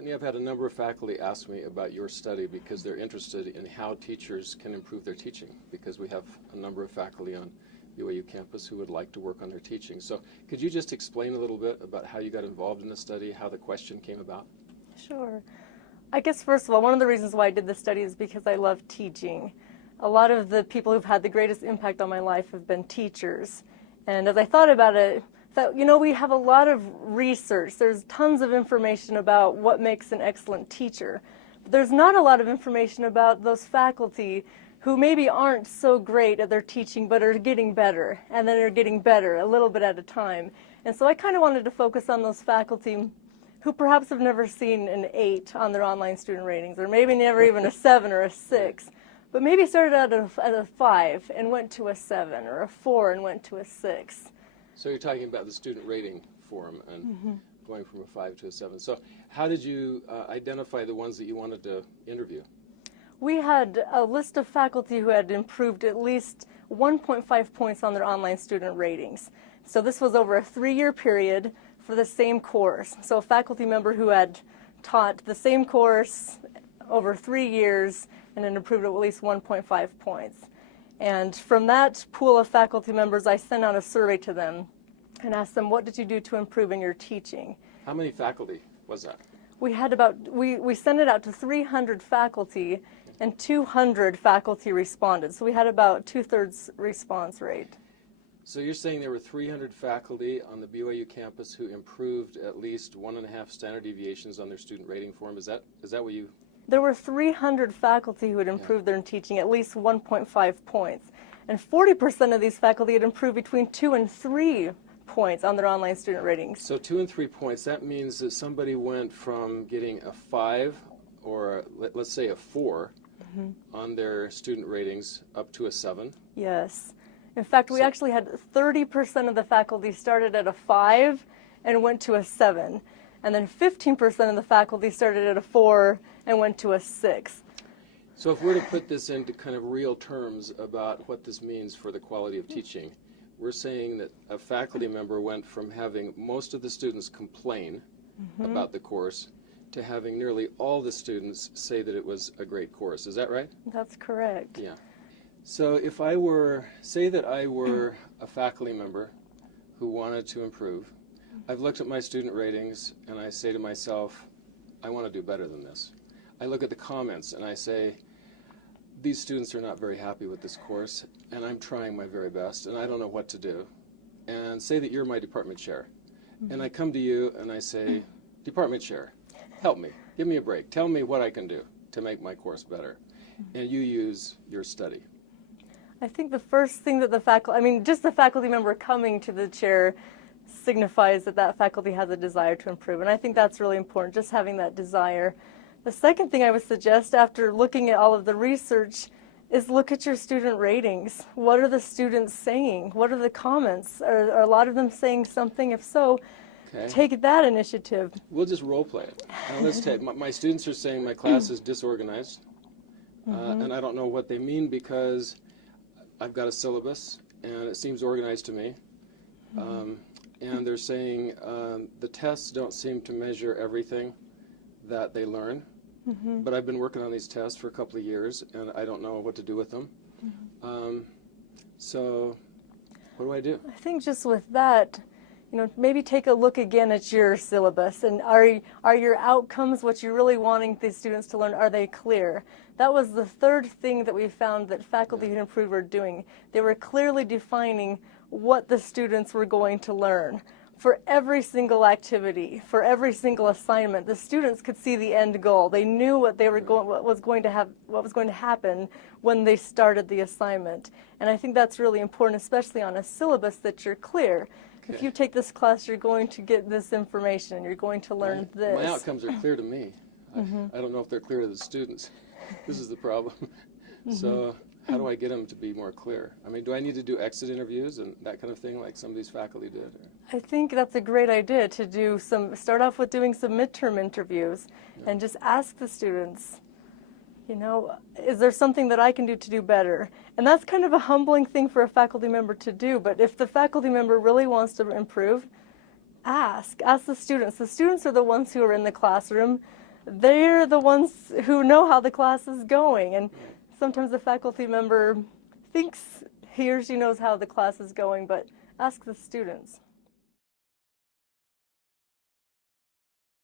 Whitney, I've had a number of faculty ask me about your study because they're interested in how teachers can improve their teaching, because we have a number of faculty on BYU campus who would like to work on their teaching. So could you just explain a little bit about how you got involved in the study, how the question came about? Sure. I guess first of all, one of the reasons why I did this study is because I love teaching. A lot of the people who've had the greatest impact on my life have been teachers. And as I thought about it, we have a lot of research. There's tons of information about what makes an excellent teacher. But there's not a lot of information about those faculty who maybe aren't so great at their teaching but are getting better, and then are getting better a little bit at a time. And so I kind of wanted to focus on those faculty who perhaps have never seen an 8 on their online student ratings, or maybe never even a 7 or a 6, but maybe started out at a 5 and went to a 7, or a 4 and went to a 6. So you're talking about the student rating form and going from a 5 to a 7. So how did you identify the ones that you wanted to interview? We had a list of faculty who had improved at least 1.5 points on their online student ratings. So this was over a 3-year period for the same course. So a faculty member who had taught the same course over 3 years and had improved at least 1.5 points. And from that pool of faculty members, I sent out a survey to them and asked them, what did you do to improve in your teaching? How many faculty was that? We had we sent it out to 300 faculty, and 200 faculty responded. So we had about 2/3 response rate. So you're saying there were 300 faculty on the BYU campus who improved at least 1.5 standard deviations on their student rating form. Is that what you... There were 300 faculty who had improved their teaching at least 1.5 points. And 40% of these faculty had improved between 2 and 3 points on their online student ratings. So 2 and 3 points, that means that somebody went from getting a 5 or let's say a 4 on their student ratings up to a 7? Yes. In fact, we actually had 30% of the faculty started at a 5 and went to a 7. And then 15% of the faculty started at a 4 and went to a 6. So if we're to put this into kind of real terms about what this means for the quality of teaching, we're saying that a faculty member went from having most of the students complain about the course to having nearly all the students say that it was a great course. Is that right? That's correct. Yeah. So if I say that I were a faculty member who wanted to improve, I've looked at my student ratings and I say to myself, I want to do better than this. I look at the comments and I say, these students are not very happy with this course and I'm trying my very best and I don't know what to do. And say that you're my department chair. And I come to you and I say, department chair, help me, give me a break, tell me what I can do to make my course better. And you use your study. I think the first thing that just the faculty member coming to the chair signifies that faculty has a desire to improve. And I think that's really important, just having that desire. The second thing I would suggest after looking at all of the research is look at your student ratings. What are the students saying? What are the comments? Are a lot of them saying something? If so, take that initiative. We'll just role play it. Let's take, my students are saying my class is disorganized. And I don't know what they mean because I've got a syllabus and it seems organized to me. And they're saying the tests don't seem to measure everything that they learn. But I've been working on these tests for a couple of years and I don't know what to do with them. So what do I do? I think just with that, maybe take a look again at your syllabus and are your outcomes, what you're really wanting these students to learn, are they clear? That was the third thing that we found that faculty who improved were doing. They were clearly defining what the students were going to learn. For every single activity, for every single assignment, the students could see the end goal. They knew what was going to happen when they started the assignment. And I think that's really important, especially on a syllabus, that you're clear. If you take this class, you're going to get this information, and you're going to learn this. My outcomes are clear to me. I don't know if they're clear to the students. This is the problem. So how do I get them to be more clear? I mean, do I need to do exit interviews and that kind of thing like some of these faculty did? Or? I think that's a great idea to start off with doing some midterm interviews and just ask the students, is there something that I can do to do better? And that's kind of a humbling thing for a faculty member to do, but if the faculty member really wants to improve, ask the students. The students are the ones who are in the classroom. they're the ones who know how the class is going. And sometimes the faculty member thinks he or she knows how the class is going, but ask the students.